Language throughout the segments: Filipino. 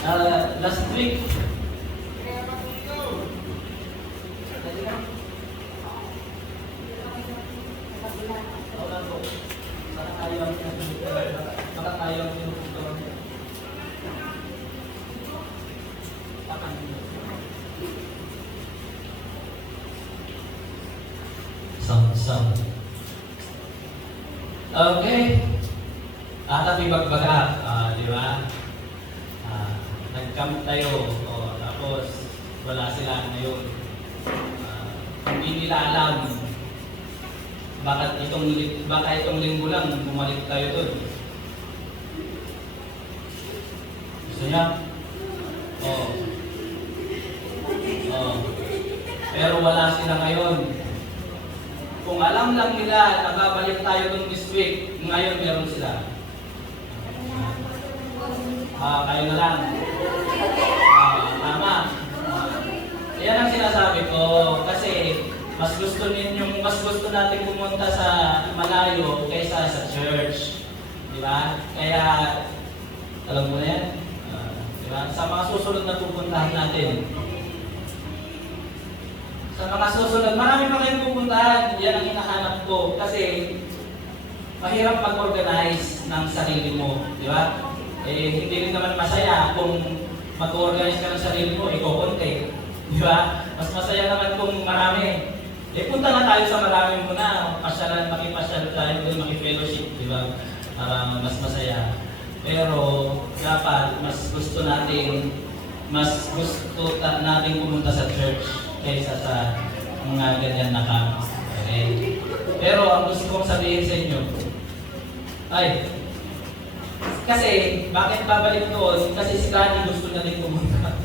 Last week, Sam. Okay. Tapi bagbaga, di ba? Nag-camp tayo, tapos wala sila ngayon. Hindi nila alam baka itong linggo lang bumalik tayo doon. Gusto niya? Pero wala sila ngayon. Kung alam lang nila na babalik tayo doon this week, ngayon meron sila. Kayo na lang. Tama. Yan ang sinasabi ko kasi mas gusto natin pumunta sa malayo kaysa sa church. Di ba? Kaya, alam mo na yan? Di ba? Sa mga susunod na pupuntahan natin. Sa mga susunod, marami pa kayong pupuntahan. Yan ang hinahanap ko. Kasi, mahirap mag-organize ng sarili mo. Di ba? Hindi rin naman masaya kung mag-organize ka ng sarili mo, iko-contact. Di ba? Mas masaya naman kung marami. Punta na tayo sa marami muna. Makipasyal tayo doon, makifellowship. Di ba? Para mas masaya. Pero, dapat, mas gusto natin pumunta sa church kaysa sa mga ganyan na camp. Okay? Pero, ang gusto kong sabihin sa inyo, kasi, bakit babalik doon? Kasi si Daddy gusto na rin pumunta.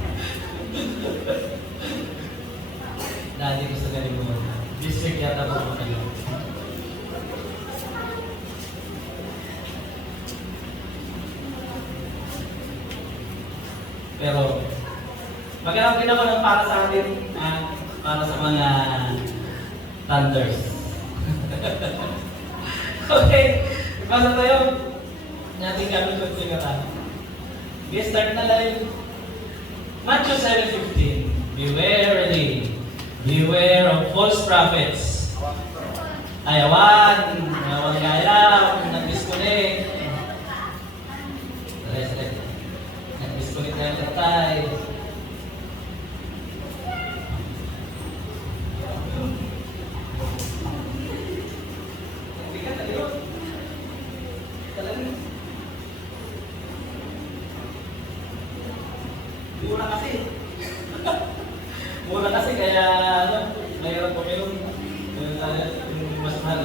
Daddy gusto na rin pumunta. District yata pumunta kayo. Pero, magandang din ako ng para sa atin, para sa mga thunders. Okay, ipasa tayo. Natin kami kung we start na live. Matthew 7:15. Beware of false prophets. Ayawan gaya, nag-disconnect. Nag-disconnect na yung tatay. Mura kasi kaya mayroon po yung mas mahal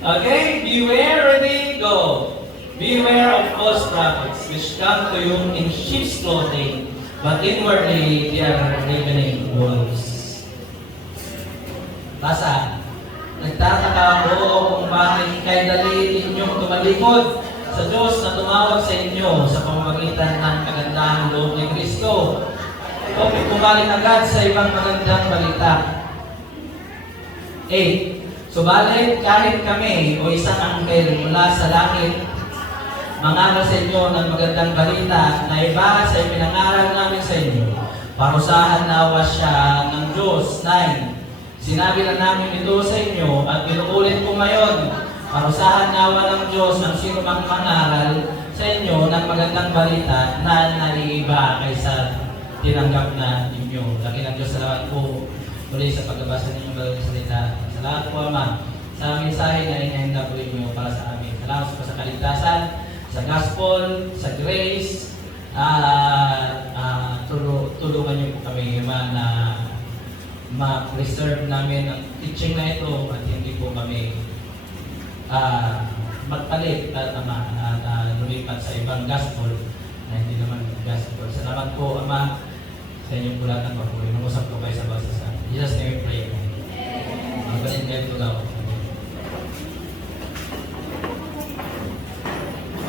Okay, beware, ready, go. Beware of false prophets which come to you in sheep's clothing, but inwardly they are ravening wolves. Basa. Nagtataka ako kung bakit kay dali ninyong tumalikod sa Diyos na tumawag sa inyo sa pamamagitan ng kagandahang loob ni Kristo. O pumaling agad sa ibang magandang balita. 8. Subalit kahit kami o isang anghel mula sa langit mangaral sa inyo ng magandang balita na iba sa ipinangaral namin sa inyo, parusahan nawa siya ng Diyos. 9. Sinabi na namin ito sa inyo at pinuulit ko ngayon, parusahan nawa ng Diyos ng sino mang mangaral sa inyo ng magandang balita na naiiba kaysa tinanggap na ninyo. Laki ng Diyos, salamat po muli sa pagbabasa ninyong bagong salita. Salamat po, Ama, sa mensahe na inahanda po inyo para sa amin. Salamat po sa kaligtasan, sa gospel, sa grace. Tulungan niyo po kami, Ama, na ma-preserve namin ang teaching na ito at hindi po kami magpalit at lumipat sa ibang gospel na hindi naman gospel. Salamat po, Ama, sa inyong bulatan po. Nangusap ko kayo sa basa sa Jesus name we pray. Magaling kayo ito daw.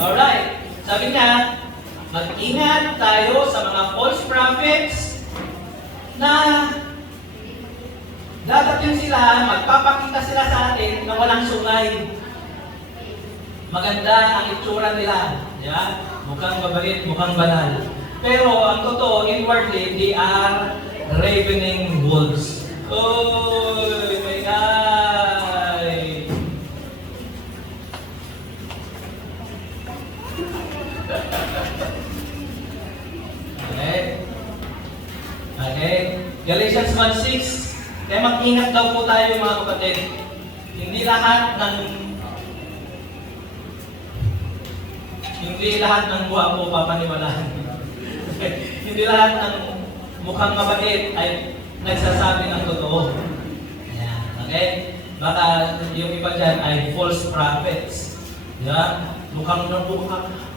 Alright, sabi niya, mag-ingat tayo sa mga false prophets na Darating sila, magpapakita sila sa atin na walang sungay. Maganda ang itsura nila. Yeah? Mukhang mabait, mukhang banal. Pero ang totoo, inwardly, they are ravening wolves. Oy, may ay. Okay? Okay? Galatians 1:6. Kaya mag-ingat daw po tayo mga kapatid. Hindi lahat ng buha po papaniwalaan. Hindi lahat ng mukhang mabait ay nagsasabi ng totoo. Ayan. Okay? Baka yung iba dyan ay false prophets. Yeah? Mukhang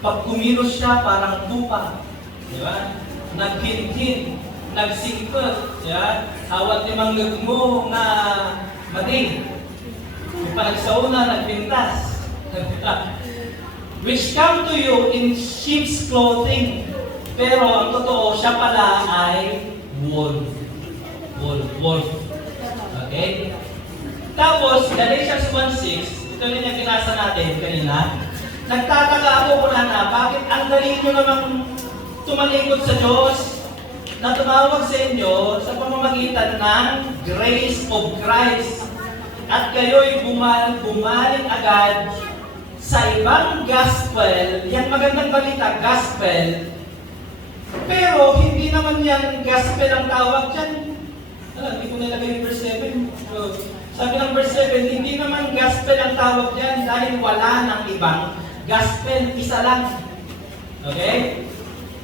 pag kumilos siya, parang tupa. Diba? Naghintin, nagsingkot. Yeah? Awat limang mo na mading. Panagsauna, nagpintas. Which come to you in sheep's clothing. Pero ang totoo, siya pala ay wolf. Wolf. Okay? Tapos, Galatians 1:6, ito rin yung binasa natin kanina. Nagtataka ako kung bakit ang galing nyo namang tumalikod sa Diyos na tumawag sa inyo sa pamamagitan ng grace of Christ. At kayo'y bumaling agad sa ibang gospel, yan magandang balita, gospel, pero hindi naman yan gospel ang tawag dyan. Hindi ko nilagay yung verse 7. So, sabi ng verse 7, hindi naman gospel ang tawag dyan dahil wala ng ibang gospel, isa lang. Okay?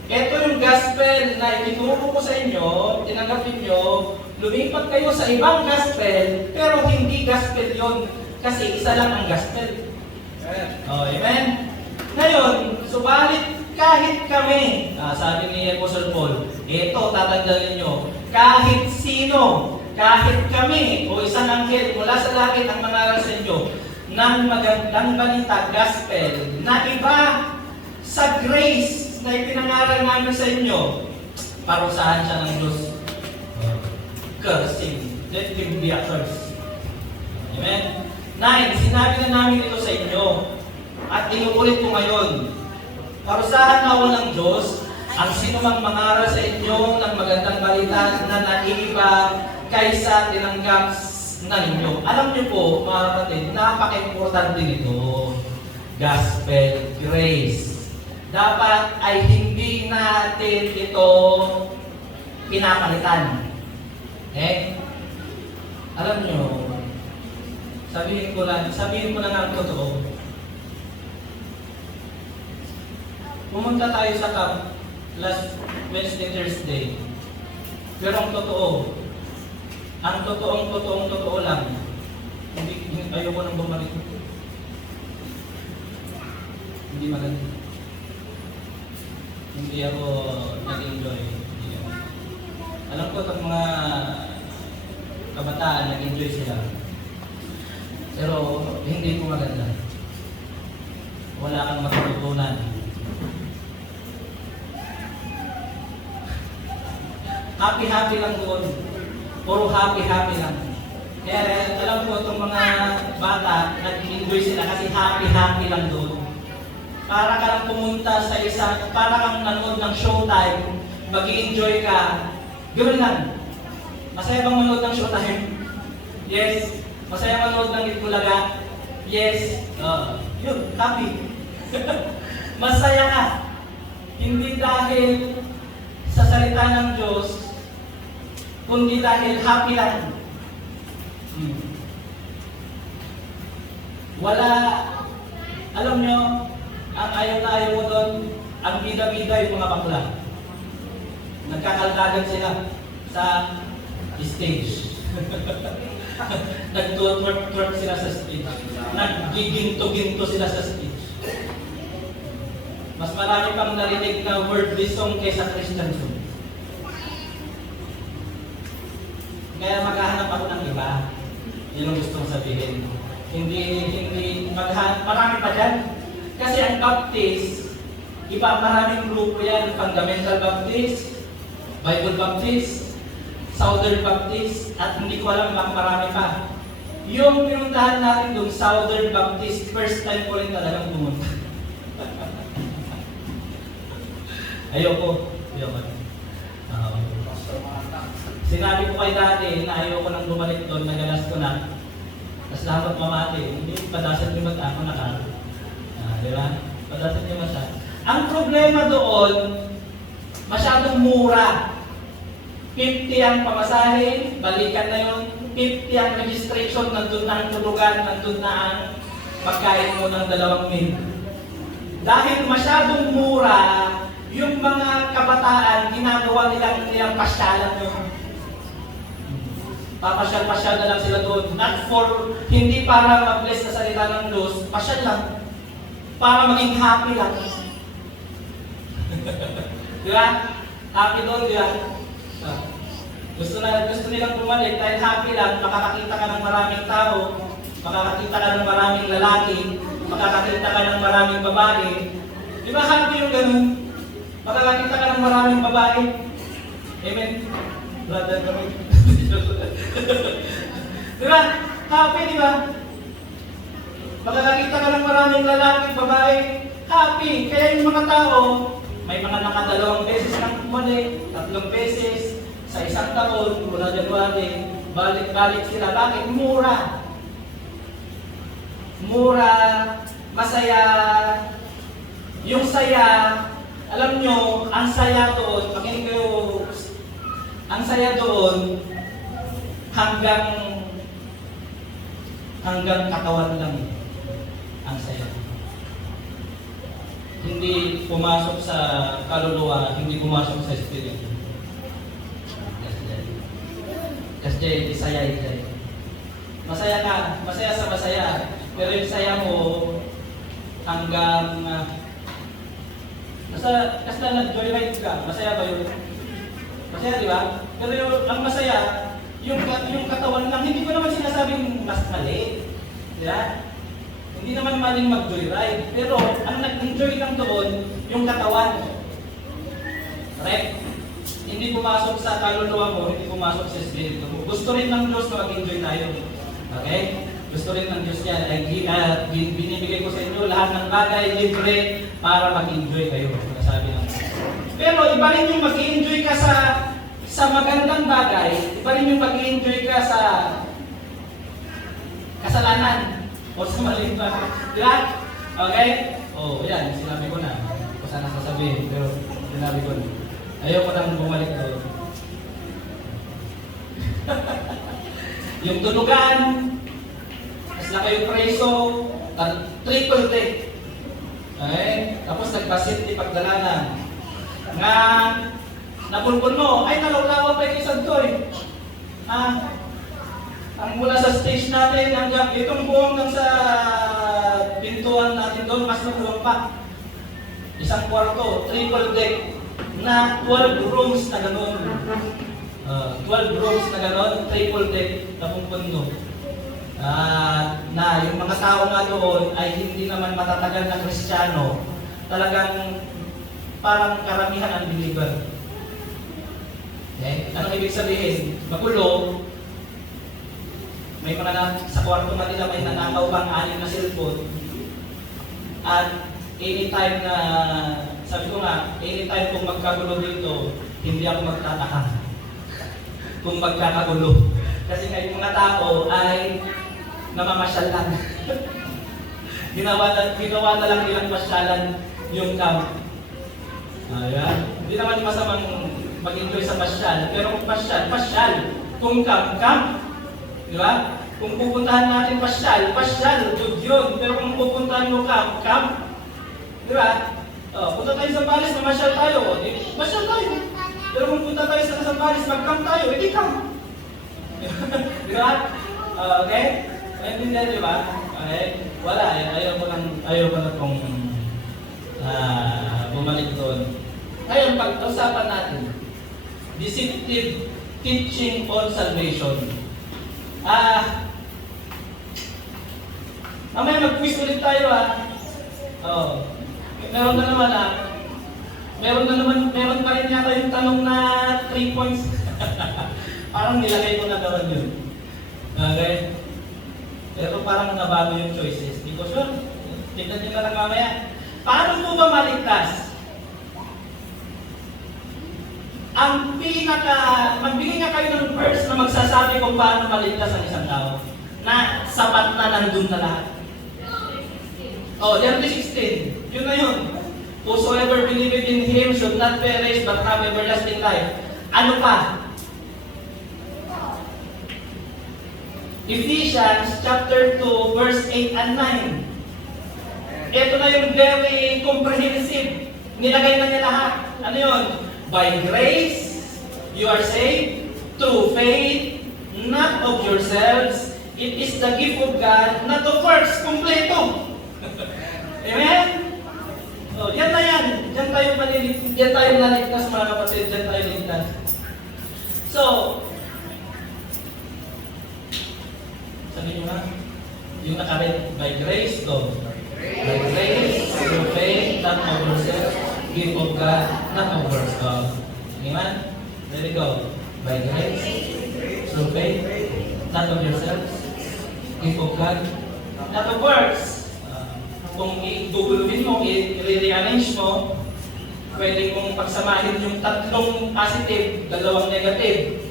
Ito yung gospel na ituturo ko sa inyo, tinanggapin nyo, lumipat kayo sa ibang gospel, pero hindi gospel yon kasi isa lang ang gospel. Oh, amen? Ngayon, subalit kahit kami, sabi ni Apostle Paul, ito, tatandaan ninyo, kahit sino, kahit kami, o isang anghel mula sa langit ang mangaral sa inyo, ng magandang balita, gospel, na iba sa grace na ipinangaral namin sa inyo, parusahan siya ng Diyos. Cursing. Let him be a curse. Amen? 9, sinabi na namin ito sa inyo at inuulit ko ngayon. Parusahan na walang Diyos ang sinumang mangaral sa inyo ng magandang balita na naiiba kaysa tinanggap na ninyo. Alam niyo po, mga kapatid, napaka-importante nito. Gospel grace. Dapat ay hindi natin ito pinapalitan. Alam niyo, sabihin ko na ng totoo. Pumunta tayo sa camp last Wednesday, Thursday. Pero ang totoo lang. Ayoko nang bumalik. Hindi maganda. Hindi ako nag-enjoy. Alam ko itong mga kabataan, nag-enjoy sila. Pero hindi ko maganda. Wala kang matututunan. Happy-happy lang doon. Puro happy-happy lang. Kaya alam ko itong mga bata, nag-enjoy sila kasi happy-happy lang doon. Para ka lang pumunta sa para kang nanood ng showtime, mag-i-enjoy ka, ganoon lang. Masaya bang manood ng showtime? Yes. Masaya manood ng Itbulaga? Yes. Yun, happy. Masaya ka. Hindi dahil sa salita ng Diyos, kundi dahil happy lang. Wala, alam nyo, ang ayaw na ayaw mo doon, ang bida-bida yung mga bakla. Nagkakalkagan sila sa stage. Nag-twerk sila sa stage. Naggiginto-ginto sila sa stage. Mas marami pang narinig na worldly song kaysa Christian song. Kaya maghahanap ako ng iba. Yun ang gustong sabihin. Marami pa dyan. Kasi ang Baptist, maraming grupo yan. Fundamental Baptist, Bible Baptist, Southern Baptist, at hindi ko alam baka marami pa. Yung pinuntahan natin doon, Southern Baptist, first time ko rin talagang pumunta. Ayoko. Sinabi ko kay dati na ayoko nang bumalik doon, nagalas ko na. Tapos dapat mamati, hindi padasan yung mata ako di ba? Padasan yung mata. Ang problema doon, masyadong mura. 50 ang pamasahe, balikan na yun. 50 ang registration, nandun na ang tulugan, nandun na ang pagkain mo ng 2 meal. Dahil masyadong mura, yung mga kabataan, ginagawa nilang pasyalan yun. Papasyal-pasyal na lang sila doon. Not for, hindi para mag-bless na salita ng Diyos, pasyal lang. Para maging happy lang. Di ba? Happy doon, di ba? Gusto nilang bumalik dahil happy lang, makakakita ka ng maraming tao, makakakita ka ng maraming lalaki, makakakita ka ng maraming babae. Di ba happy yung ganun? Makakakita ka ng maraming babae. Amen? Brother kami. Di ba? Happy, di ba? Makakakita ka ng maraming lalaki, babae. Happy. Kaya yung mga tao, may mga nakadalawang beses nang bumalik, 3 beses, sa isang taon, mula January, balik-balik sila. Bakit? Mura. Mura, masaya. Yung saya, alam nyo, ang saya doon, makinig kayo, ang saya doon, hanggang katawan lang ang saya. Hindi pumasok sa kaluluwa, hindi pumasok sa espiritu. Kasi isaya. Masaya ka, masaya sa masaya. Pero yung saya mo hanggang kasi nag-joyride ka, masaya ba yun? Masaya, di ba? Pero ang masaya, yung katawan lang, hindi ko naman sinasabing mas mali. Di ba? Hindi naman maling mag-joyride. Pero ang nag-enjoy lang doon, yung katawan. Correct? Hindi pumasok sa kaluluwa mo, hindi pumasok sa espiritu mo. Gusto rin ng Diyos na mag-enjoy tayo. Okay? Gusto rin ng Diyos yan. Binibigay ko sa inyo lahat ng bagay libre para mag-enjoy kayo. Sabi ng Diyos. Pero iba rin yung mag-enjoy ka sa magandang bagay, iba rin yung mag-enjoy ka sa kasalanan o sa maling bagay. Diba? Okay? Yan. Sinabi ko na. Kung sana sasabihin. Pero sinabi ko na. Ayaw ko nang bumalik doon. Yung tulugan, tapos na kayo preso, triple deck. Okay? Tapos nagbasit ni pagdalanan. Nga, napulpul mo, ay nalawlawa pa yung isang to eh. Ang mula sa stage natin hanggang itong buong ng sa pintuan natin doon, mas maluwang pa. Isang kwarto, triple deck. Na 12 rooms na gano'n. 12 rooms na gano'n, triple deck na pumpundo. Na yung mga tao nga doon ay hindi naman matatagal na Kristiyano. Talagang parang karamihan ang believer. Okay? Anong ibig sabihin? Magulo. May mga sa kwarto nga nila may nanakaw pang 6 na cellphone. At anytime na sabi ko nga, anytime kung magkagulo dito, hindi ako magtataka. Kung magkakagulo. Kasi nga yung mga tao ay namamasyal lang. ginawa na lang nilang pasyalan yung camp. Ayan. Hindi naman masamang mag-enjoy sa pasyal. Pero kung pasyal. Kung camp. Di ba? Kung pupuntahan natin pasyal, good yun. Pero kung pupuntahan mo camp. Di ba? Punta tayo sa Paris, mamasyal tayo. Masyal tayo. Pero kung punta tayo sa Paris, mag-camp tayo, hindi camp. Di ba? Okay? Hindi na, di ba? Okay? Wala. Ayaw ko na kung bumalik doon. Ngayon, pag-usapan natin, deceptive teaching on salvation. Mamaya mag-quiz ulit tayo meron pa rin yata yung tanong na 3 points. Parang nilagay ko na doon yun. Okay? Pero parang nabago yung choices. Hindi ko sure. Tignan nyo na lang mamaya. Paano mo ba maligtas? Magbigay nga kayo ng verse na magsasabi kung paano maligtas ang isang tao. Na sapat na nandun na lahat. John 3:16. Yun na yun. Whosoever believeth in Him should not perish but have everlasting life. Ano pa? Ephesians chapter 2 verse 8 and 9. Ito na yung very comprehensive. Nilagay na niya lahat. Ano yun? By grace, you are saved through faith, not of yourselves. It is the gift of God, not of works. Kompleto. Amen? Yan na yan. Diyan tayo naligtas mga kapatid. Diyan tayo ligtas. So, sabihin nyo nga, yung nakalit, by grace, go. By grace, through faith, not of yourselves, gift of God, not of works, go. Amen? There we go. By grace, through faith, not of yourselves, gift of God, not of works. Kung i-guguluhin mo, i-rearrange mo, pwede mong pagsamahin yung tatlong positive, dalawang negative.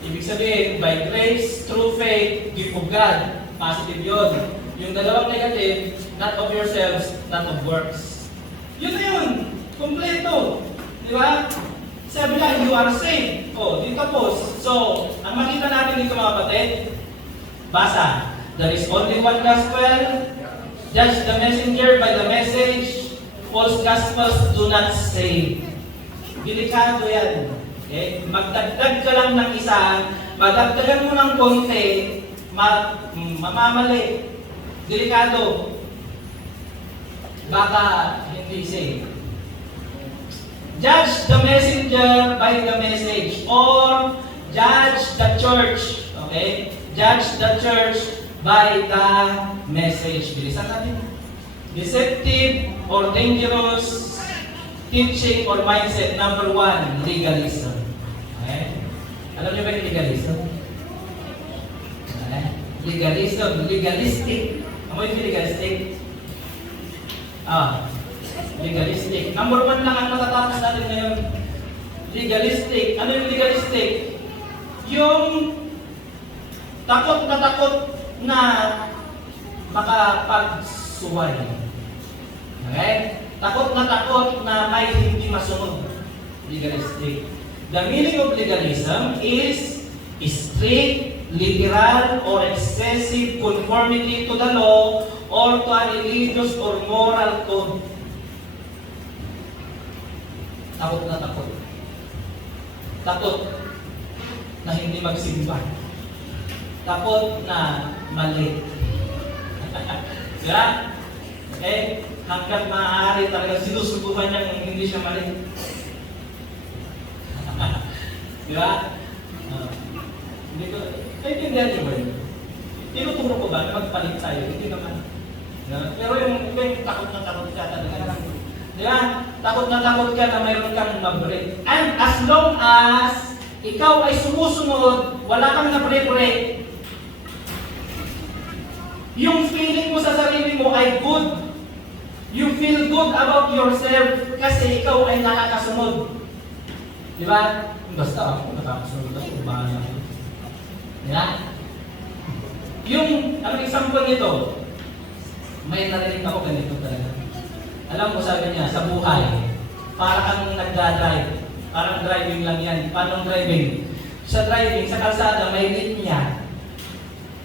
Ibig sabihin, by grace, through faith, gift of God. Positive yun. Yung dalawang negative, not of yourselves, not of works. Yun na yun. Kompleto. Di ba? Sabi lang, you are saved. Dito po. So, ang makita natin dito mga kapatid, basa. There is only one gospel. Judge the messenger by the message. False gospels do not save. Delikado yan. Okay? Magdagdag ka lang ng isa, magdagdagan mo ng konti, mamamali. Delikado. Baka hindi save. Judge the messenger by the message or judge the church. Okay? Judge the church by the message. Bilisan natin. Deceptive or dangerous teaching or mindset. Number 1, legalism. Okay? Alam niyo ba yung legalism? Okay? Legalism. Legalistic. Ano yung legalistic? Legalistic. Number 1 lang ang matatapos natin ngayon. Legalistic. Ano yung legalistic? Yung takot na makapagsuway. Okay? Takot na may hindi masunod. Legalistic. The meaning of legalism is strict, literal, or excessive conformity to the law or to a religious or moral code. Takot na takot. Takot na hindi magsimba. Takot na mali. Diba? Okay? Hanggang maaari talaga sinusubukan niya kung hindi siya mali. Diba? Hindi ko, kailangan niyo ba yun? Tinuturo ko ba na magpalit tayo? Hindi naman. Pero yung takot na takot ka talaga. Diba? Takot na takot ka na mayroon kang mabreak. And as long as ikaw ay sumusunod, wala kang nabre-break, yung feeling mo sa sarili mo ay good. You feel good about yourself kasi ikaw ay nakakasunod. Di ba? Basta ako, nakakasunod ako, bahala ako. Di ba? Ang example nito, may narinig ako ganito talaga. Alam mo, sabi niya, sa buhay, para kang nagdadrive. Parang driving lang yan. Paano driving? Sa driving, sa kalsada, may linya.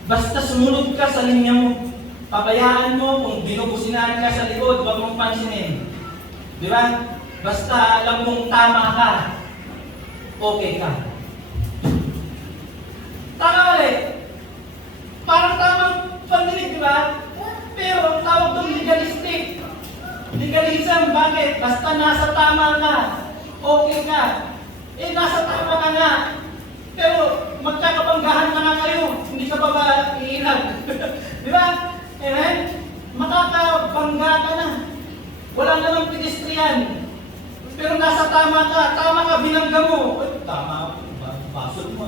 Basta sumunod ka sa linya mo. Pabayaan mo kung binubusinahan ka sa likod, huwag mong pansinin. Di ba? Basta alam mong tama ka, okay ka. Tama ulit. Parang tamang pandinig, di ba? Pero ang tawag doon legalistic. Legalism, bakit? Basta nasa tama ka, okay ka. Nasa tama ka nga. Pero magkakabanggahan na nga kayo, hindi ka pa ba iilag? Di ba? Amen? Makakabangga ka na. Wala na ng pedestrian. Pero nasa tama ka binangga mo. Tama, basod mo.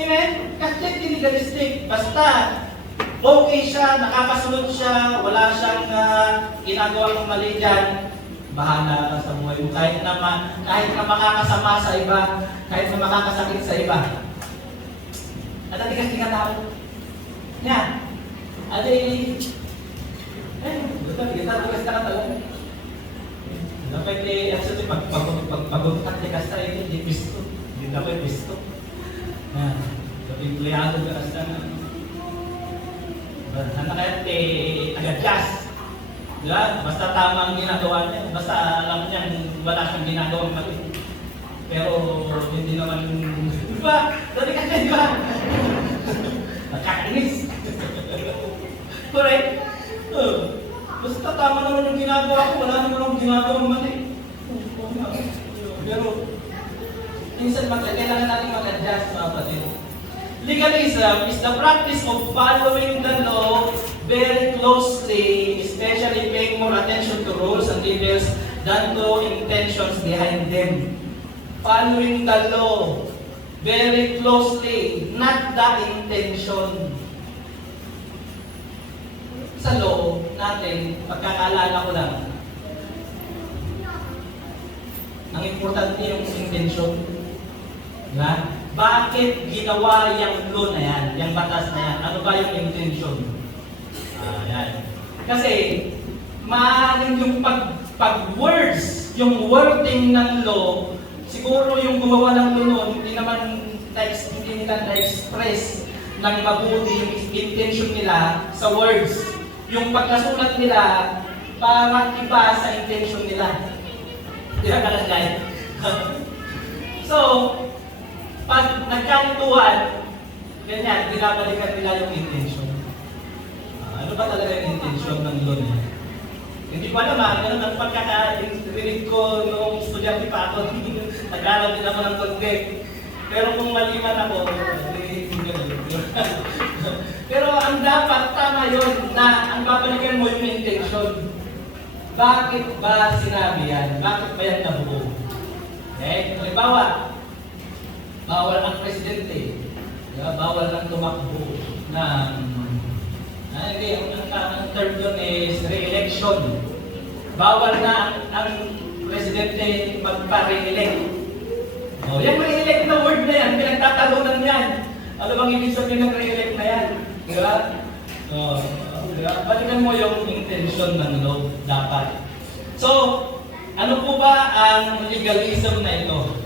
Amen? Catholic, hindi legalistic. Basta, okay siya, nakakasunod siya, wala siyang ginagawa ng mali dyan, bahala ka sa buhay mo. Kahit na makakasama sa iba, kahit na makakasakit sa iba. At ang tigas nga tao. Yan. At tigas ka talaga. Dapat pag-pagpuntak tigas tayo, hindi pisto. Hindi dapat pisto. Empleyado ka kasi na kaya taga-jazz. Diba? Basta tama ang ginagawa niya. Basta alam niya wala siyang ginagawa mali. Pero hindi naman, diba? Dati kasi diba? Nakakainis. Correct? Basta tama naman yung ginagawa ko. Wala naman akong ginagawa mali. Pero minsan kailangan natin mag-adjust, mga kapatid. Legalism is the practice of following the law very closely, especially paying more attention to rules and labels than to intentions behind them. Following the law very closely, not the intention. Sa law natin, pagkakaalala ko lang, ang importante yung intention. Diba? Bakit ginawa yung law na yan, yung batas na yan? Ano ba yung intention? Yan. Kasi, maaaring yung pag-words, yung wording ng law, siguro yung gumawa ng law noon, hindi nila na-express ng mabuti yung intention nila sa words. Yung pagkasulat nila, parang iba sa intention nila. Di ba kalagay? So, pag nagkalituhan, ganyan, binabalikan nila yung intention. Ano ba talaga yung intention ng law niya? Hindi ko alam, ganun ang pagkakarinig ko noong estudyante pa ako. Nag-aral din ako ng content. Pero kung mali man ako, pero ang dapat, tama yun, na ang babalikan mo yung intention. Bakit ba sinabi yan? Bakit ba yan nabuo? Okay? Halimbawa, bawal ang presidente. Diba? Bawal ang tumakbo ng ang term yun is re-election. Bawal na ang presidente magpa-re-elect. Yan re-elect na word na yan, pinagtatalunan yan. Ano bang ibig sabihin ng re-elect na yan? Diba? Diba? Balikan mo yung intention ng law dapat. So, ano po ba ang legalism na ito?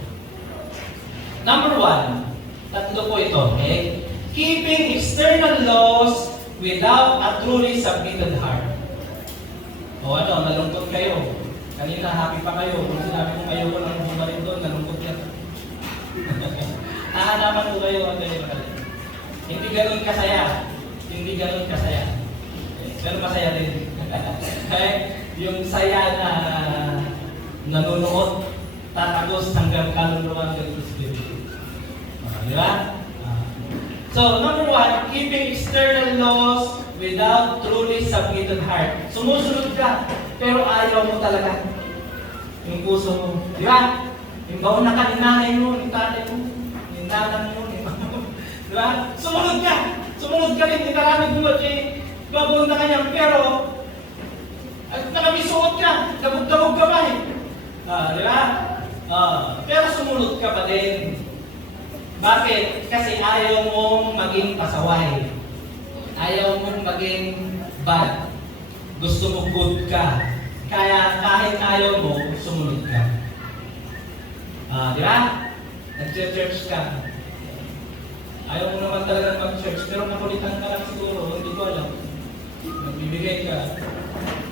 Number 1, tatlo po ito, okay? Keeping external laws without a truly submitted heart. O ano, nalungkot kayo. Kanina happy pa kayo. Kung sinabi ko kayo ko lang bumalik doon, nalungkot yan. Naman po kayo. Hindi ganun kasaya. Hindi ganun kasaya. Pero masaya din. Yung saya na nanonood, tatagos hanggang kaluluwa ng Espiritu. Di ba? So, number 1, keeping external laws without truly submitted heart. Sumusunod ka, pero ayaw mo talaga. Yung puso mo. Di ba? Yung baon na ka, ninanay mo, yung tatay mo, yung nanang mo, yung mama mo. Di ba? Sumunod ka! Sumunod ka rin, hindi karami gulot eh. Babuon na kanya, pero nakabisuot ka, dabog-dabog ka pa eh. Di ba? Pero sumunod ka pa din. Bakit? Kasi ayaw mong maging pasaway. Ayaw mong maging bad. Gusto mo good ka. Kaya kahit ayaw mo, sumunod ka. Di ba? Nag-church ka. Ayaw mo naman talaga mag-church, pero nakulitan ka lang siguro, hindi ko alam. Nagbibigay ka.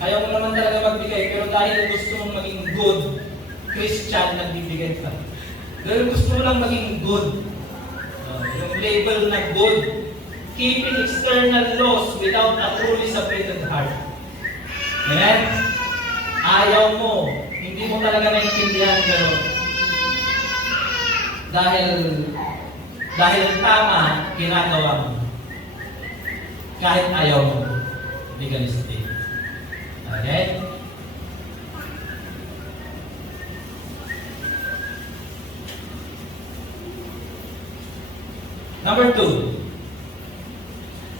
Ayaw mo naman talaga magbigay, pero dahil gusto mong maging good Christian, nagbibigay ka. Dahil gusto mo lang maging good. Yung label na good. Keeping external laws without a truly submitted heart. Amen? Ayaw mo. Hindi mo talaga naintindihan, pero dahil tama, ginagawa mo. Kahit ayaw mo. Legalistic. Okay? Number 2,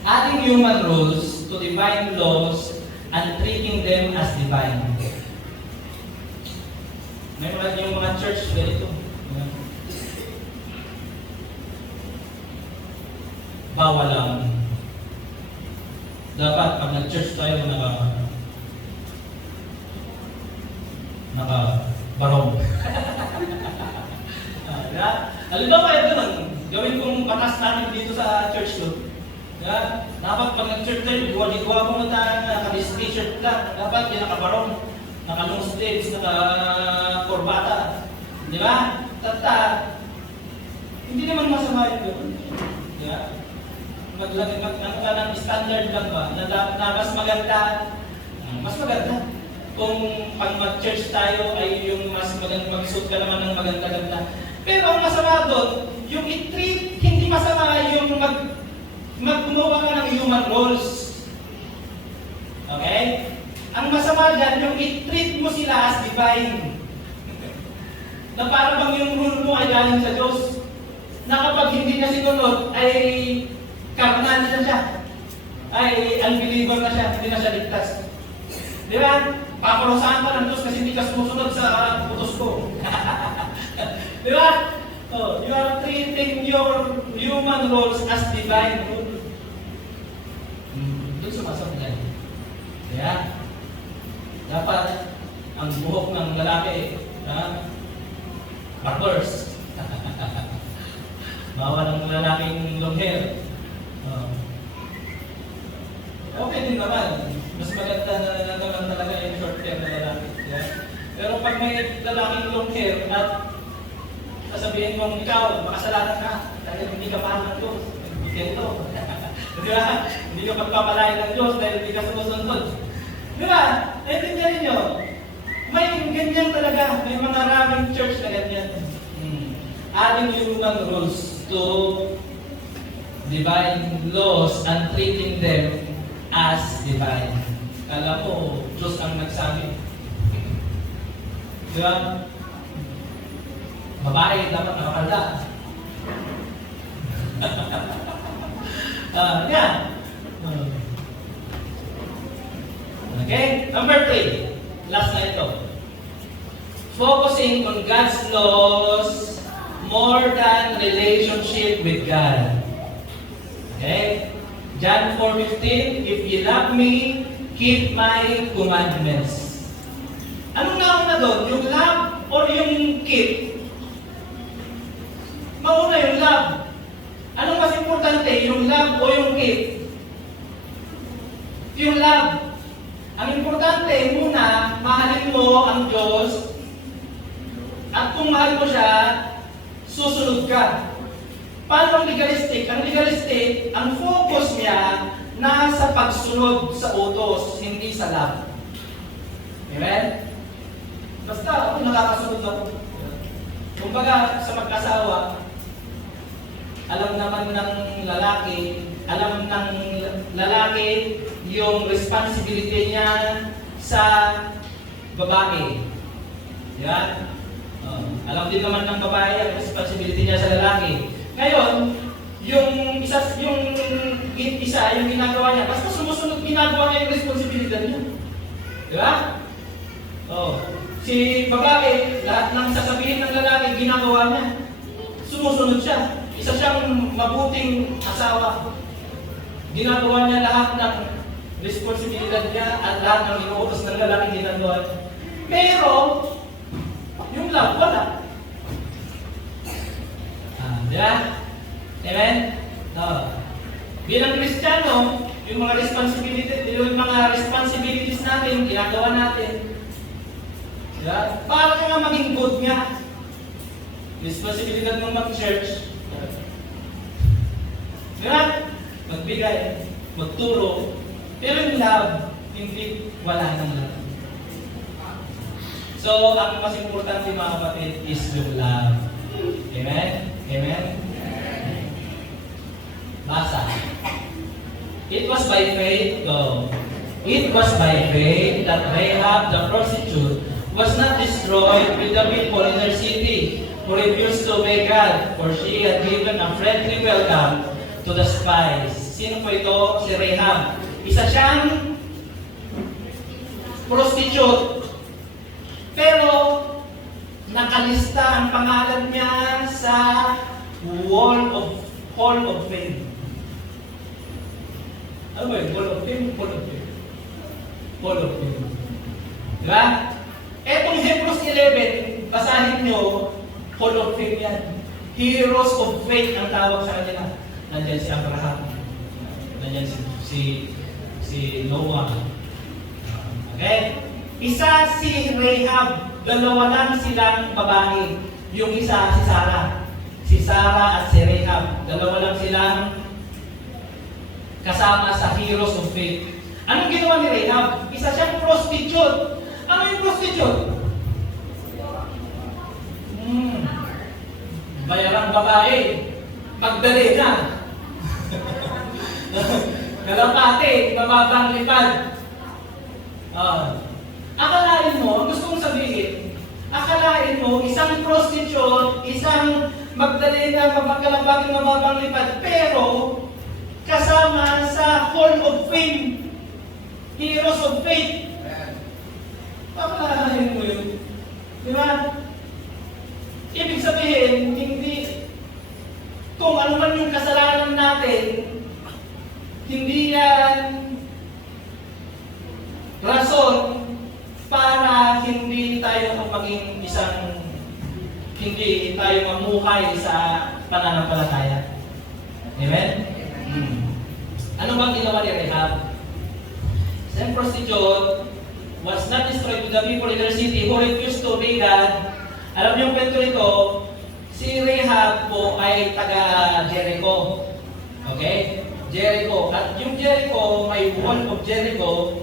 adding human rules to divine laws and treating them as divine. May yung mga church ganito. Bawal lang. Dapat pag nag-church tayo naka-barong. Halimbawa ito lang, gawin kong batas namin dito sa church ko. Dapat pag nag-church tayo, diwali-gawa mo na tayo, naka-t-shirt lang. Dapat yung naka-barong, naka-long sleeves, naka-corbata. Di ba? Hindi naman masama yung gawin. Ano ka ng standard lang ba? Na mas maganda. Kung pag mag-church tayo ay yung mas maganda, mag-suit ka naman ng maganda-ganda. Pero ang masama doon, yung i-treat, hindi masama yung maggumawa ka ng human roles. Okay? Ang masama dyan, yung i-treat mo sila as divine. Na para bang yung rule mo ay galing sa Diyos. Na kapag hindi na sinunod, ay karnal na siya. Ay unbeliever na siya, hindi na siya ligtas. Di ba? Paparusahan ka ng Diyos kasi hindi ka sumusunod sa utos ko. Di ba? You are treating your human roles as divine rule. Doon sumasok na. Kaya, dapat ang buhok ng lalaki, barbers. Bawal ang lalaking long hair. Okay din naman. Mas maganda na naman talaga yung short hair na lalaki. Yeah? Pero pag may lalaking long hair at sasabihin mong ikaw, makasalanan ka dahil hindi ka mahal ng Diyos. Hindi ganito. Di ba? Hindi ka pagpapalain ng Diyos dahil hindi ka sumusunod. Di ba? Naintindihan ninyo? May ganyan talaga. May mga maraming church na ganyan. Adding human rules to divine laws and treating them as divine. Kala mo, Diyos ang nagsabi. Di ba? Babae, dapat nakakalda. Yan. Okay? Number 3. Last na ito. Focusing on God's laws more than relationship with God. Okay? John 4:15, if you love me, keep my commandments. Anong nauna doon? Yung love or yung keep? Mauna yung love. Anong mas importante? Yung love o yung keep? Yung love. Ang importante muna, mahalin mo ang Diyos at kung mahal mo siya, susunod ka. Paano ang legalistic? Ang legalistic, ang focus niya nasa pagsunod sa utos, hindi sa love. Amen? Basta ako nakakasunod na po. Kumbaga sa mag-asawa, alam naman ng lalaki yung responsibility niya sa babae. Yan. Alam din naman ng babae ang responsibility niya sa lalaki. Ngayon, yung ginagawa niya, basta sumusunod ginagawa niya yung responsibility niya. Di ba? Si babae, lahat ng sasabihin ng lalaki, ginagawa niya. Sumusunod siya. Isa siyang mabuting asawa. Ginagawa niya lahat ng responsibilidad niya at lahat ng inuutos ng lalaki ginagawa niya. Pero, yung love, wala. Diba? Amen? Bilang Kristiyano, yung mga responsibilities natin, ginagawa natin. Diba? Para ka nga maging good nga. Responsibilidad mong mag-church. Diba? Magbigay, magturo. Pero yung love, hindi wala ng love. So, ang mas importante mga kapatid is yung love. Amen? Amen? Basa. It was by faith, that Rahab the prostitute was not destroyed with the people in her city, who refused to obey God, for she had given a friendly welcome to the spies. Sino po ito? Si Rahab. Isa siyang prostitute. Pero nakalista ang pangalan niya sa Hall of Fame. Ano ba yun? Hall of Fame? Hall of Fame. Hall of Fame. Diba? Etong Hebrews 11, basahin nyo, Hall of Fame yan. Heroes of Faith ang tawag sa kanila. Nandiyan si Abraham. Nandiyan si Noah. Okay? Isa si Rahab. Dalawa lang silang babae. Yung isa si Sarah. Si Sarah at si Rahab. Dalawa lang silang kasama sa Heroes of Faith. Anong ginawa ni Rahab? Isa siyang prostitute. Ano yung prostitute? Bayarang babae. Magdalena. Kalapate. Mababang lipad. Akalain mo, gusto kong sabihin, akalain mo, isang prostitute, isang Magdalena, mabagkalabagin, mababang lipad, pero kasama sa Hall of Fame, Heroes of Faith. Akalain mo yun. Di ba? Ibig sabihin, hindi, kung ano man yung kasalanan natin, hindi yan rason para hindi tayo maging hindi tayo mamuhay sa pananampalataya. Amen? Ano bang ginawa ni Rahab? Same prostitute was not destroyed with the people in their city who refused to obey God. Alam niyo yung kwento nito, si Rahab po ay taga Jericho. Okay? Jericho. At yung Jericho, may wall of Jericho.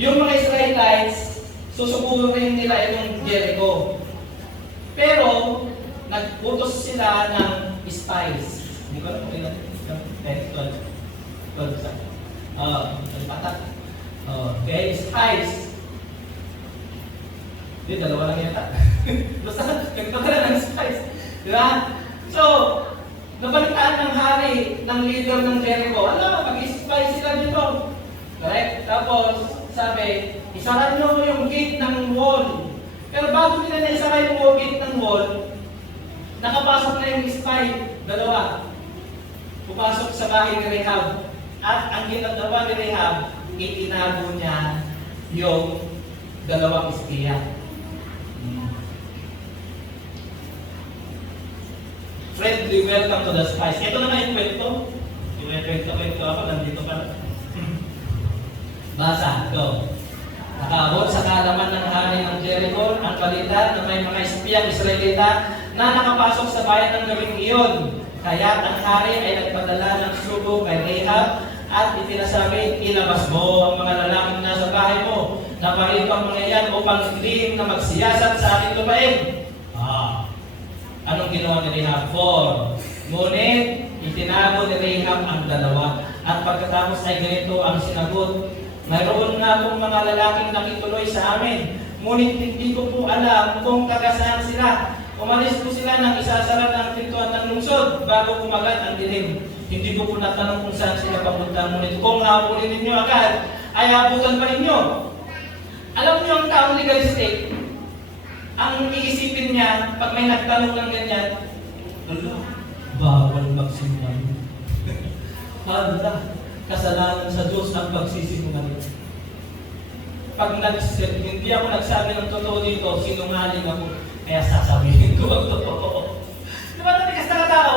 Yung mga Israelites, susugurin nila itong Jericho. Pero, nag-utos sila ng spies. Hindi ko alam kung ilan. 12 sa. Patak. Okay, spies. Hindi, dalawa lang yata. Basta, nagpagkala ng spies. Di ba? So, nabalitaan ng hari, ng leader ng Jericho. Mag-spy sila dito. Correct? Tapos, sabi, isara nyo yung gate ng wall. Pero bago nila na isara yung gate ng wall, nakapasok na yung spy, dalawa. Pumasok sa bahay ni Rahab. At ang ginagawa ni Rahab, itinago niya yung dalawang espiya. Friendly welcome to the spies. Ito na yung kwento. Yung kwento ako, nandito pa. Basa, go. Nakaabot sa kaalaman ng hari ng Jericho ang balita na may mga espiyang Israelita na nakapasok sa bayan ng gabing iyon. Kaya ang hari ay nagpadala ng sugo kay Rahab at itinasabi, ilabas mo ang mga lalaking nasa bahay mo na paribang mga yan upang hindi na magsiyasat sa ating lupain. Anong ginawa ni Rahab? 4. Ngunit itinago ni Rahab ang dalawa. At pagkatapos ay ganito ang sinagot, mayroon nga pong mga lalaking nakituloy sa amin, ngunit hindi ko po alam kung taga-saan sila. Umalis po sila nang isasara ng pintuan ng lungsod bago kumagat ang dilim. Hindi ko po natanong kung saan sila papunta, ngunit kung habulin ninyo agad, ay abutan pa ninyo. Alam niyo ang taong legalistic, ang iisipin niya, pag may nagtanong ng ganyan, ala, bawal magsinungaling. Ala, kasalanan sa Diyos ang pagsisinungaling. Pag hindi ako nagsabi ng totoo dito, sinungaling ako, kaya sasabihin ko ang totoo. Di ba natigas na tao?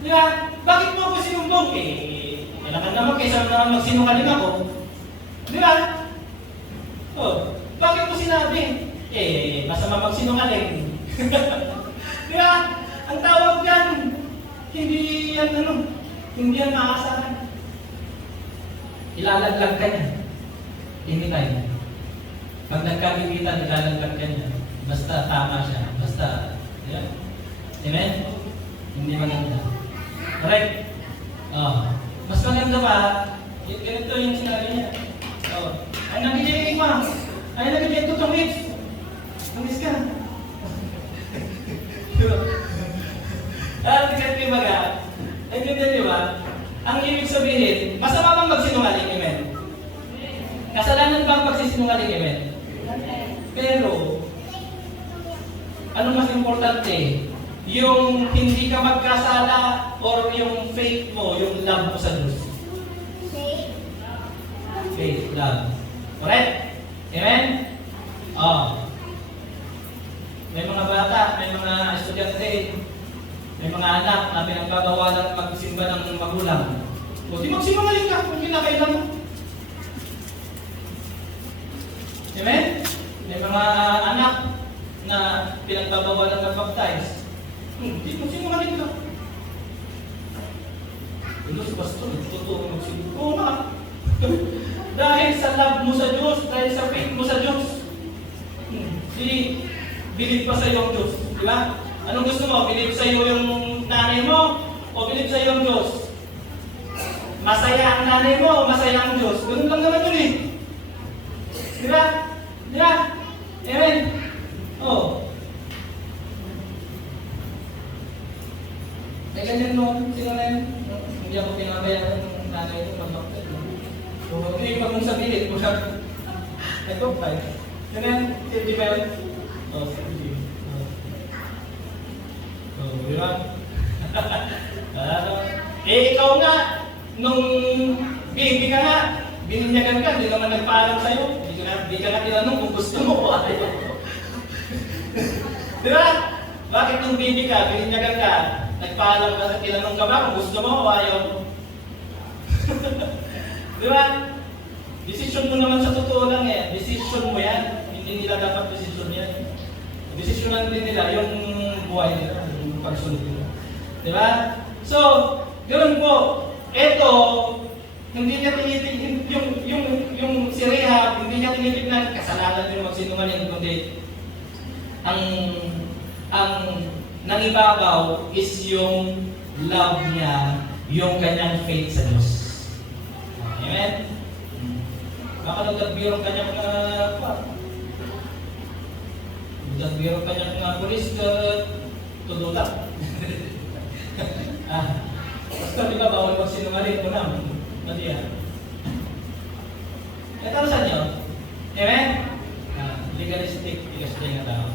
Di ba? Bakit mo ako sinumbong? Kailangan naman kaysa naman magsinungaling ako. Di ba? Bakit mo sinabi? Masama magsinungaling. Di ba? Ang tawag yan, hindi yan maasahan. Ilalaglag ka niya. Imitay. Pag nagkakimitan, ilalaglag ka niya. Basta tama siya. Basta, yan. Amen? Hindi maganda. Correct? Mas maganda pa, ganito yung sinabi niya. Ay, nag-ijay mo. Ay, nag-ijay tutong hits. Nangis ka. Kasi baga, ay ganyan di ba? Ang ibig sabihin, masama bang magsinungaling, amen? Kasalanan bang pagsisinungaling, amen? Pero, ano mas importante? Yung hindi ka magkasala or yung faith mo, yung love mo sa Diyos? Faith, love. Correct? Amen? Oh. May mga bata, may mga estudyante, may mga anak na pinagbabawalan magsimba ng magulang. O di magsinungaling ka kung kinakailan mo. Amen? May mga anak na pinagbabawalan mag-baptize. Di magsinungaling ka. Diyos, pastor, totoo magsinungaling. Oo nga. Dahil sa love mo sa Diyos, dahil sa faith mo sa Diyos, bilib pa sa iyo ang Diyos. Di ba? Anong gusto mo? Bilib sa iyo yung nanay mo o bilib sa iyo ang Diyos? Masaya ang nanay mo o masaya ang Diyos? Ganun lang naman yun eh. Di ba? Di ba? Amen? Oh. May ganyan mo. Sino na yun? Hindi ako pinabayaran ng nanay ko pag-doctor. So, hindi pag mong sabihin ko siya. Ito, tayo. Ganyan? Safety ba yun? Oh, safety. Oh, di ba? Ikaw nga, nung baby ka nga, bininyagan ka, hindi naman nagpaalam sa'yo. Hindi ka na tinanong kung gusto mo o ayaw. Di ba? Bakit nung baby ka, bininyagan ka, nagpaalam ka, tinanong ka ba kung gusto mo o ayaw mo? Di ba? Desisyon mo naman sa totoo lang eh. Desisyon mo yan. Hindi nila dapat desisyon yan. Desisyonan din nila yung buhay nila, yung pagsunod nila. Di ba? So, ganoon po. Ito, hindi niya tinitig, yung si Rehab, hindi niya tinitignan kasalanan yung magsinungaling, kundi ang nangibabaw is yung love niya, yung kanyang faith sa Diyos. Amen? Baka nagdagbiro ang kanyang nagdagbiro ang kanyang pulis tudutak. Basta di ba bawal magsinungaling po naman? Mali yan. Ito sa inyo? Amen? Legalistic, tigas na yung tao.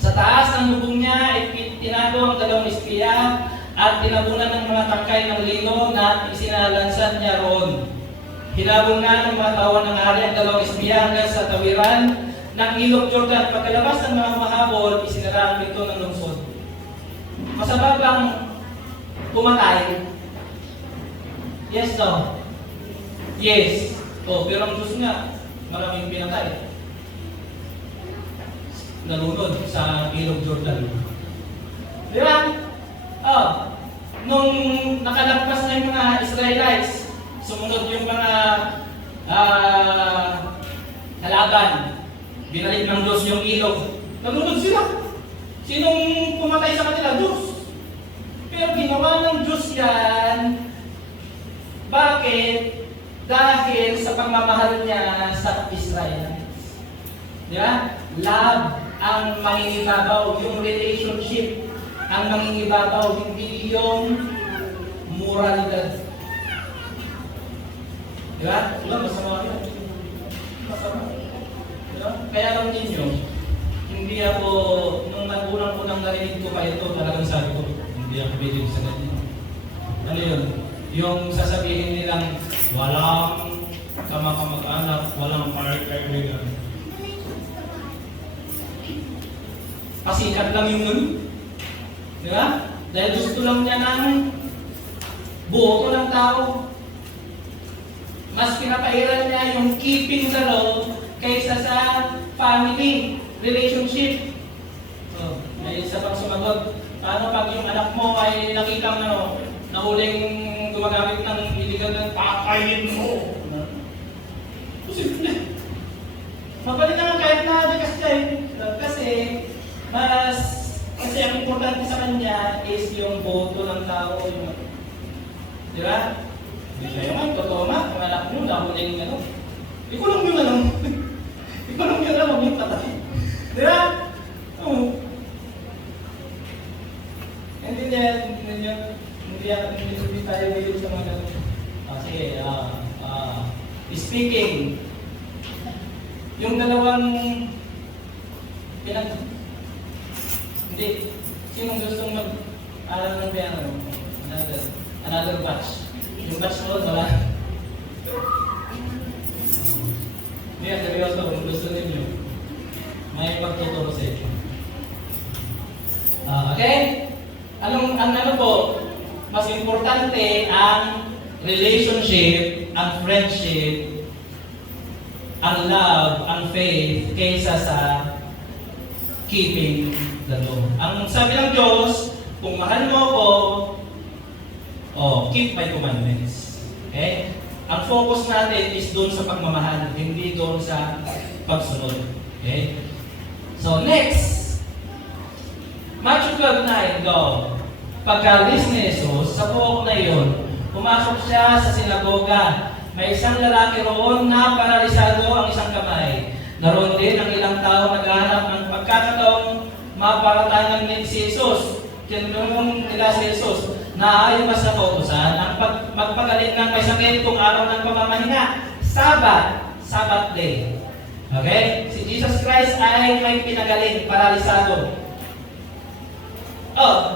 Sa taas ng lubong niya, tinago ang dalawang espiya at tinabunan ng mga tangkay ng lino na isinalansad niya roon. Hinabong na ng mga tawan ng hari ang dalawang espiya hanggang sa tawiran ng ilog Jordan. Pagkalabas ng mga mahabol, isinara ang pinto ng lungsod. Masabag bang pumatay? Yes, no? Yes. Oh, pero ang Diyos nga, maraming pinatay. Nalunod sa ilog Jordan. Di ba? Oh, nung nakalagpas na yung mga Israelites, sumunod yung mga kalaban, binalik ng Diyos yung ilog. Nalunod sila. Sinong pumatay sa kanila? Diyos. Pero ginawa ng Diyos yan. Bakit? Dahil sa pagmamahal niya sa Israel. Di ba? Love ang mangingibabaw, yung relationship ang mangingibabaw, hindi yung moralidad. Di ba? Diba? Masama yun. Masama. Diba? Kaya lang ninyo, hindi ako, nung unang-unang narinig ko pa ito, talagang sabi ko, hindi ako bilib sa ganyan. Ano yun? Yung sasabihin nilang, walang kamag-anak, walang kaibigan. Pasikat lang yung nun. Di ba? Dahil gusto lang niya ng buo ng tao. Mas pinapairal niya yung keeping the law kaysa sa family relationship. So, may isa pang sumagot. Paano pag yung anak mo ay nakitang nahuling gumagamit ng illegal na pakainin mo? Posible. Mabalik naman kahit na kasi kasi ang importante sa kanya is yung boto ng tao. Di ba? Di ba yung totoo ma? Ang anak nyo, nahuling Ikulong nyo na lang. Ikulong nyo na lang, yung tatay. Oo. Hindi tayo bilib sa mga ganun. Sige, speaking, yung dalawang hindi, sinong gustong mag-aral ng piano? Another batch. Yung batch mo, wala. Hindi, seryoso, kung gusto ninyo, may pagtuturo sa inyo. Okay? Ang ano po, mas importante ang relationship, ang friendship, ang love, ang faith, kaysa sa keeping the law. Ang sabi ng Diyos, kung mahal mo ako, keep my commandments. Okay? Ang focus natin is doon sa pagmamahal, hindi doon sa pagsunod. Okay? So next, Matthew 12:9, go. Pagkalis ni Jesus, sa buhok na iyon, pumasok siya sa sinagoga. May isang lalaki roon na paralisado ang isang kamay. Naroon din ang ilang tao naghahanap ng pagkakataong maparatangan ni si Jesus. Tinanong nila si Jesus na ayon ba sa kautusan ang magpagaling ng may sakit kung araw ng pamamahinga? Sabbath day. Okay? Si Jesus Christ ay may pinagaling, paralisado.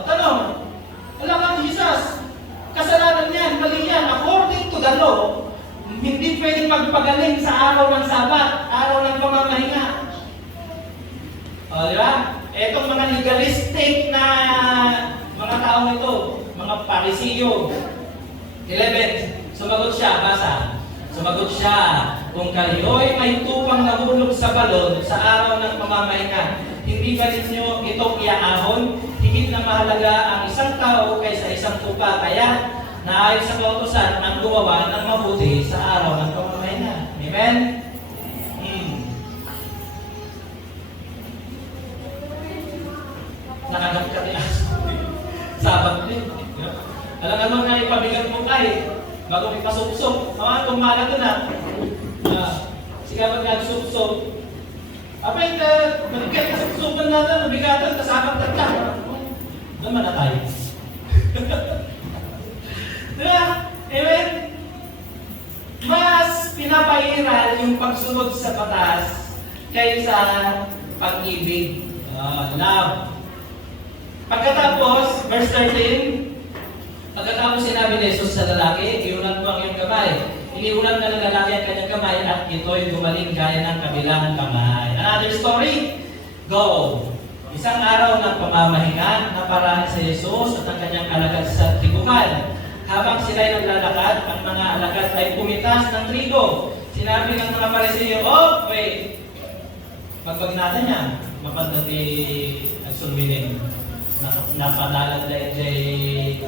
Tanong, wala kang Jesus. Kasalanan yan, mali yan. According to the law, hindi pwedeng magpagaling sa araw ng Sabat, araw ng pamamahinga. Di ba? Etong mga legalistic na mga taong ito, mga Parisiyo. 11, sumagot siya, basa. Sumagot siya, kung kayo'y may tupang nahulog sa balon sa araw ng pamamahinga, hindi ba ninyo itong iaahon? Higit na mahalaga ang isang tao kaysa isang tupa. Kaya, naayon sa kautusan ang gumawa ng mabuti sa araw ng pamamahinga. Amen? Nakagap ka niya. Sabat din. Alam mo na ipabigat mo kahit bago may pasupsop. Mga tumala ko na. Sigapan nga supsop. Apay ka, mabigat ka supsupan natin, mabigatan, kasakap ka. Naman na tayo. Diba? Amen? Mas pinapairal yung pagsunod sa batas kaysa pag-ibig. Love. Pagkatapos, verse 13, pagkatapos sinabi ni Jesus sa lalaki, iunan ko ang iyong kamay. Iniunan na ng lalaki ang kanyang kamay at ito'y gumaling gaya ng kabilang kamay. Another story, go! Isang araw ng pamamahinga, naparahan si Jesus at ang kanyang alagad sa triguhan. Habang sila'y naglalakad, ang mga alagad ay pumitas ng trigo. Sinabi ng mga Parisiyo, wait! Pagbag natin yan, mapanda ni nagsulwining. Napadalag na jay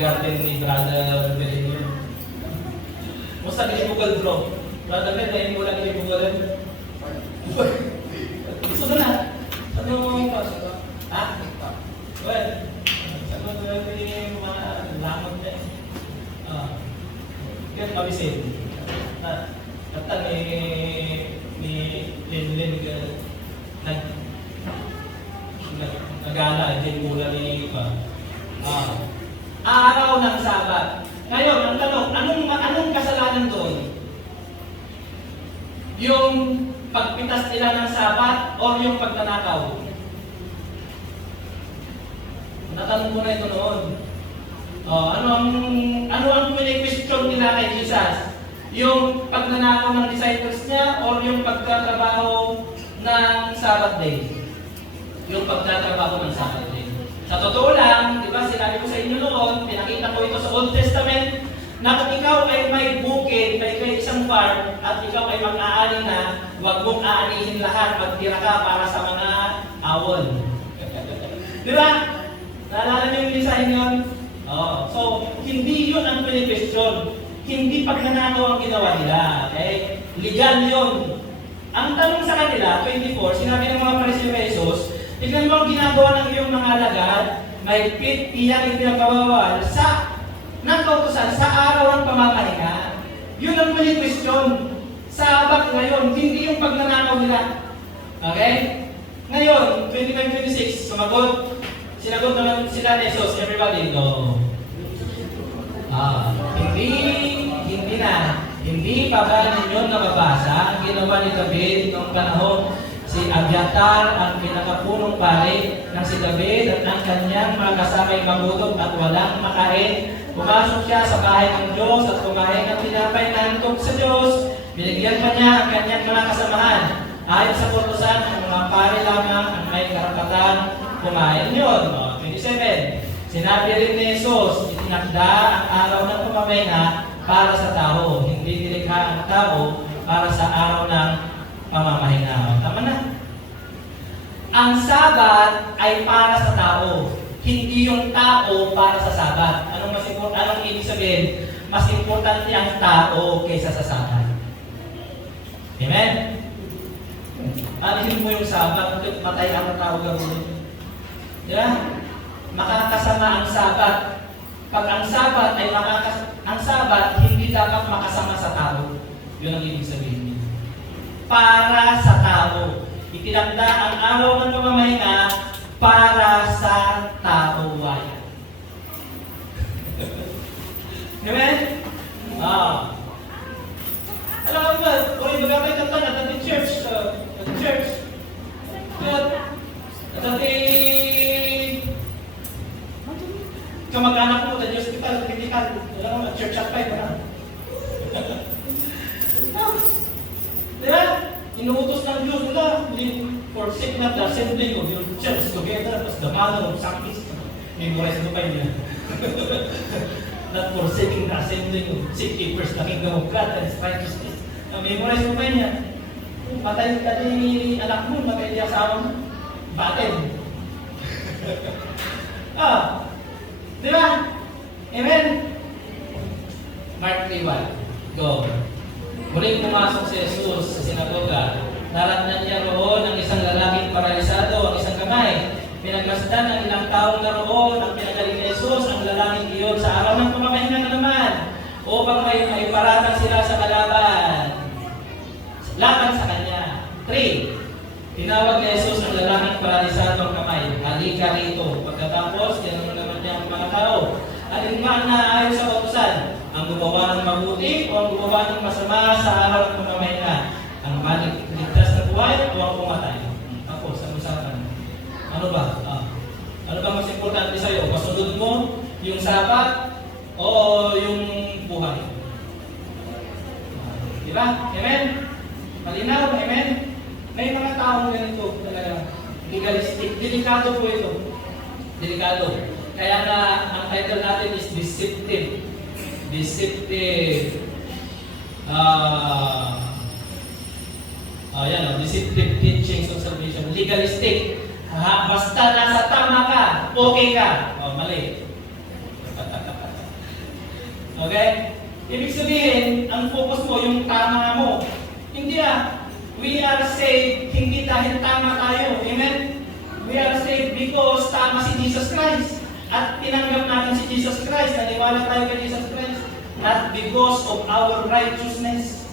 garden ni Brother Belinio. Musta gilibugol bro? Brother Ben, dahil mo lang gilibugol. Gusto na na? Ano pasok ka? Ha? Well, sabi ko na yung mga lamot niya. Yan, mabisin. At ni Lin nagala, din mula ni Iba. Araw ng Sabat. Ngayon, ang tanong, anong kasalanan doon? Yung pagpitas nila ng Sabat o yung pagtanakaw? Natanong mo na ito noon. Ano ang question nila kay Jesus? Yung pagnanakaw ng disciples niya o yung pagtatrabaho ng Sabbath day? Yung pagtatrabaho ng Sabbath day. Sa totoo lang, di ba, sinabi ko sa inyo noon, pinakita ko ito sa Old Testament, na kung ikaw ay may bukid, may isang farm, at ikaw ay mag-aani na, huwag mong aanihin lahat, magtira ka para sa mga awon. Di ba? Naalala niyo yung mensahe yun? So, hindi yun ang question. Hindi pagnanakaw ang ginawa nila. Okay? Legal yun. Ang tanong sa kanila, 24, sinabi ng mga Parisiyo kay Jesus, tignan mo ang ginagawa ng iyong mga alagad, may pit, iyan ipinagpabawal sa kautusan sa araw ng pamamahinga. Yun ang question. Sabat ngayon, hindi yung pagnanakaw nila. Okay? Ngayon, 25-26, sinagot naman sila ni Jesus, everybody, no. Hindi pa ba ninyo nababasa ang ginawa ni David noong panahon si Abiatar ang pinakapunong pari ng si David at ang kanyang mga kasamay magutom at walang makain. Pumasok siya sa bahay ng Diyos at kumain ng tinapay na handog sa Diyos. Binigyan pa niya ang kanyang mga kasamahan. Ayon sa kautusan, ang mga pari lamang ang may karapatan kumain yun. 27. Sinabi rin ni Jesus, itinakda ang araw ng pamamahinga para sa tao. Hindi nilikha ang tao para sa araw ng pamamahinga. Tama na. Ang Sabat ay para sa tao. Hindi yung tao para sa Sabat. Anong ibig sabihin? Mas importante ang tao kaysa sa Sabat. Amen? Alihin mo yung Sabat, matay ang tao gawin. Diba? Makakasama ang Sabat. Pag ang Sabat ay ang Sabat, hindi dapat makasama sa tao. Yun ang ibig sabihin. Para sa tao. Itinakda ang araw ng pamamahinga para sa tao. Amen? Alam mo ba, kung ibaga kayo kanta at the church, kamag-anak mo, sa hospital, medical, alam mo, church at 5, ha? Diba? Inuutos ng Diyos nila, forsake not the assembling of your church together as the manner of sacrifice. Memorize mo pa yun. Not forsaking the assembling of seek ye first the kingdom of God and His righteousness. Memorize mo pa yun. Patay ka ni anak mo, patay niya sa asawa mo. Bakit? Di ba? Amen? Mark 3:1. Go. Muling pumasok si Jesus sa sinagoga. Naratnan niya roon ang isang lalaking paralisado, ang isang kamay. Pinagmasdan ng ilang taong naroon ang pinagaling ni Jesus ang lalaking iyon sa araw ng pamamahinga na naman upang may maiparatang sila sa kalaban. Laban sa kanya. 3. Tinawag ni Jesus ang lalaking paralisado ang kamay. Halika rito. Pagkatapos, tinanong naman niya ang mga tao. Alin man na ayon sa kautusan, ang gumawa ng mabuti o ang gumawa ng masama sa araw ng pamamahinga, ang maligtas na buhay o ang pumatay. Ako, sa usapan. Ano ba? Ano ba mas importante sa'yo? Masunod mo yung Sabat o yung buhay? Diba? Amen? Malinaw? Amen? May mga taong ganito talaga. Legalistic. Delikado po ito. Delikado. Kaya na ang title natin is Deceptive. Deceptive. Deceptive teachings of salvation. Legalistic. Basta nasa tama ka, okay ka. Mali. Okay? Ibig sabihin, ang focus mo, yung tama mo. Hindi we are saved hindi dahil tama tayo. Amen? We are saved because tama si Jesus Christ. At tinanggap natin si Jesus Christ. Naniwala tayo kay Jesus Christ. Not because of our righteousness.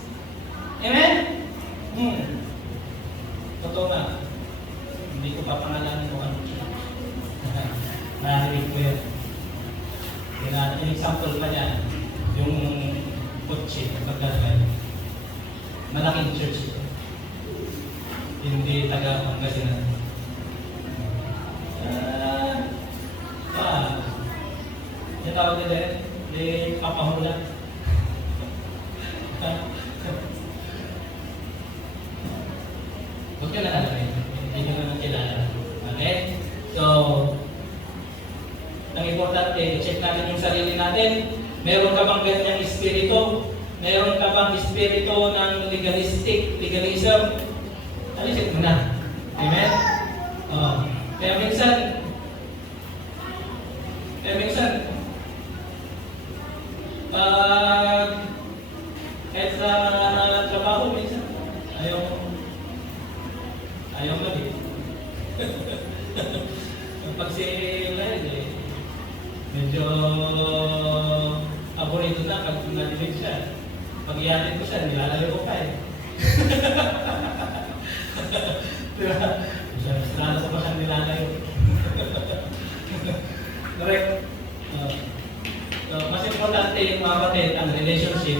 Amen? Totoo nga. Hindi ko pa pangalanin kung ano siya. Narinig ko yun. An example pa niya, yung kotse, pagkalagay. Malaking church ito. Hindi taga Pangasinan. Yung tawag nila yun, di papahula. Huwag ka na alamin. Hindi nyo naman kilala. Okay? So, ang importante, check natin yung sarili natin. Meron ka bang ganyang espiritu? Meron ka bang espiritu ng legalism? Alisin mo na. Amen? Kaya minsan, kahit sa trabaho, minsan, ayaw mo din. Pag si Lyle, medyo paborito na pag nadilig siya. Pag iyatin ko siya, nilalayo ko pa eh. Diba? Sarado ko pa siyang nilalayo. Correct. Mas importante yung mga kapatid, ang relationship,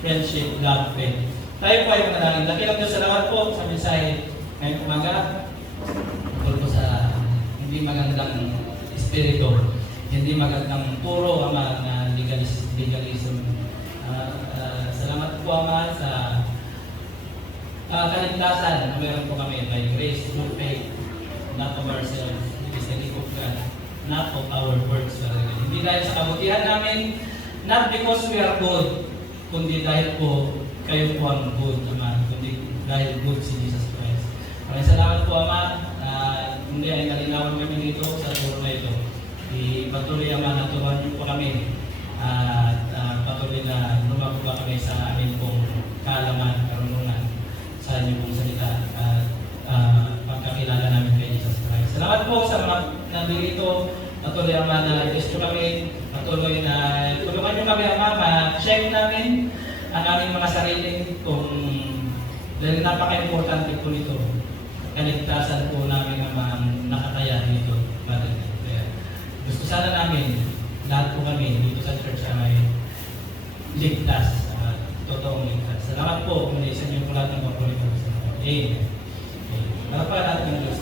friendship, love, faith. Tayo po ay manalangin. Dakilang Diyos, salamat po sa mensahe ngayong umaga. Tungkol po sa hindi magandang espiritu, hindi magandang puro, Ama, na legalism. Salamat po, Ama, sa kaligtasan na meron po kami by grace through faith, not of ourselves. It is the gift of God, not of our works. Hindi dahil sa kabutihan namin, not because we are good, kundi dahil po kayo po ang good, Ama, kundi dahil good si Jesus Christ. Maraming salamat po, Ama. Hindi ay nalinawan kami dito sa turo na ito. Patuloy, Ama, na turuan niyo po kami at patuloy na lumago pa kami sa amin pong kaalaman, karunungan sa inyo pong salita at pagkakilala namin kay Jesus Christ. Salamat po sa mga nandito. Patuloy, Ama, na i-test nyo kami. Patuloy na tulungan nyo kami, Ama, ma-check namin ang aming mga sarili kung dahil napaka-importante po nito. Kaligtasan po namin ang nakataya dito. Kaya gusto sana namin, lahat po kami dito sa church ay ligtas, totoong ligtas. Salamat po kung isa niyo po lahat ng papuri po sa mga. Amen. Para natin ng Diyos.